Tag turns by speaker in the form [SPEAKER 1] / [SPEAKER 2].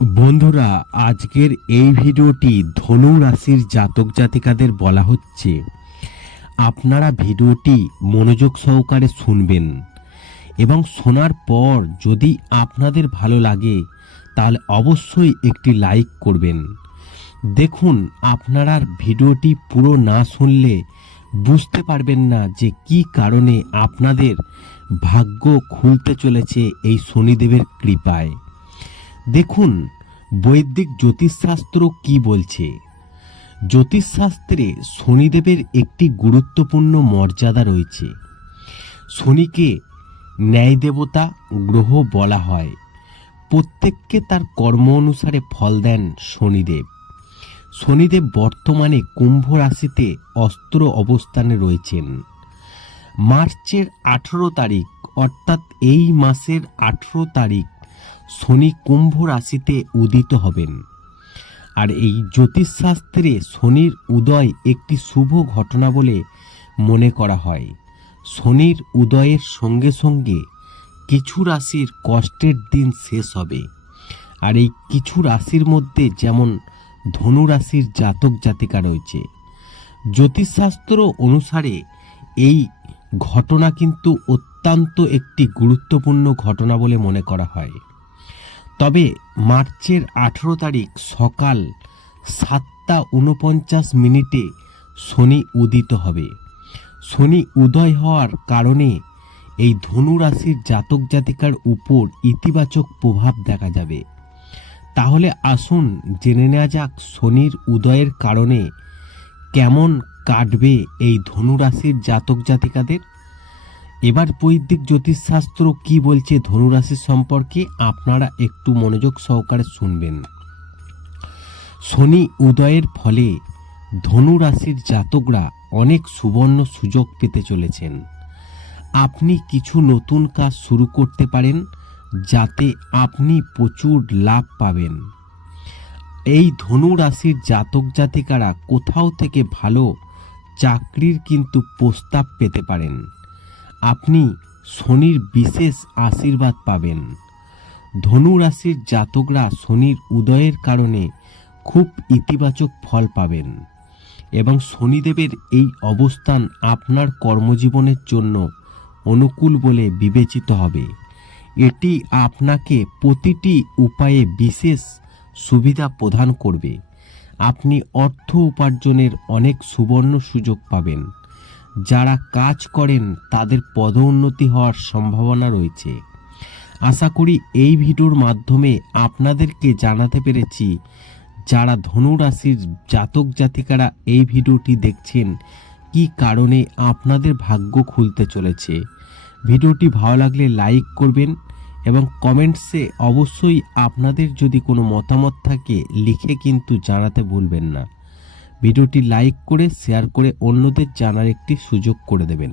[SPEAKER 1] বন্ধুরা, আজকের এই ভিডিওটি ধনু রাশির জাতক জাতিকাদের বলা হচ্ছে। আপনারা ভিডিওটি মনোযোগ সহকারে শুনবেন এবং শোনার পর যদি আপনাদের ভালো লাগে, তাহলে অবশ্যই একটি লাইক করবেন। দেখুন, আপনারা ভিডিওটি পুরো না শুনলে বুঝতে পারবেন না যে কি কারণে আপনাদের ভাগ্য খুলতে চলেছে এই শনিদেবের কৃপায়। দেখুন, বৈদিক জ্যোতিষশাস্ত্র কি বলছে? জ্যোতিষশাস্ত্রে শনিদেবের একটি গুরুত্বপূর্ণ মর্যাদা রয়েছে। শনিকে ন্যায় দেবতা গ্রহ বলা হয়। প্রত্যেককে তার কর্ম অনুসারে ফল দেন শনিদেব। শনিদেব বর্তমানে কুম্ভ রাশিতে অস্ত্র অবস্থানে রয়েছেন। মার্চের আঠেরো তারিখ, অর্থাৎ এই মাসের আঠেরো তারিখ শনি কুম্ভ রাশিতে উদিত হবেন। আর এই জ্যোতিষশাস্ত্রে শনির উদয় একটি শুভ ঘটনা বলে মনে করা হয়। শনির উদয়ের সঙ্গে সঙ্গে কিছু রাশির কষ্টের দিন শেষ হবে। আর এই কিছু রাশির মধ্যে যেমন ধনু রাশির জাতক জাতিকা রয়েছে। জ্যোতিষশাস্ত্র অনুসারে এই ঘটনা কিন্তু অত্যন্ত একটি গুরুত্বপূর্ণ ঘটনা বলে মনে করা হয়। তবে মার্চের আঠেরো তারিখ সকাল সাতটা উনপঞ্চাশ মিনিটে শনি উদিত হবে। শনি উদয় হওয়ার কারণে এই ধনু রাশির জাতক জাতিকার উপর ইতিবাচক প্রভাব দেখা যাবে। তাহলে আসুন জেনে নেওয়া যাক শনির উদয়ের কারণে কেমন কাটবে এই ধনু রাশির জাতক জাতিকাদের। এবার বৈদিক জ্যোতিষশাস্ত্র কি বলছে ধনুরাশির সম্পর্কে আপনারা একটু মনোযোগ সহকারে শুনবেন। শনি উদয়ের ফলে ধনু রাশির জাতকরা অনেক সুবর্ণ সুযোগ পেতে চলেছেন। আপনি কিছু নতুন কাজ শুরু করতে পারেন, যাতে আপনি প্রচুর লাভ পাবেন। এই ধনু রাশির জাতক জাতিকারা কোথাও থেকে ভালো চাকরির কিন্তু প্রস্তাব পেতে পারেন। আপনি শনির বিশেষ আশীর্বাদ পাবেন। ধনু রাশির জাতকরা শনির উদয়ের কারণে খুব ইতিবাচক ফল পাবেন এবং শনিদেবের এই অবস্থান আপনার কর্মজীবনের জন্য অনুকূল বলে বিবেচিত হবে। এটি আপনাকে প্রতিটি উপায়ে বিশেষ সুবিধা প্রদান করবে। আপনি অর্থ উপার্জনের অনেক সুবর্ণ সুযোগ পাবেন। যারা কাজ করেন, তাদের পদোন্নতি হওয়ার সম্ভাবনা রয়েছে। আশা করি এই ভিডিওর মাধ্যমে আপনাদেরকে জানাতে পেরেছি, যারা ধনু রাশির জাতক জাতিকারা এই ভিডিওটি দেখছেন, কি কারণে আপনাদের ভাগ্য খুলতে চলেছে। ভিডিওটি ভালো লাগলে লাইক করবেন এবং কমেন্টসে অবশ্যই আপনাদের যদি কোনো মতামত থাকে, লিখে কিন্তু জানাতে ভুলবেন না। ভিডিওটি লাইক করে শেয়ার করে অন্যদের জানার একটি সুযোগ করে দেবেন।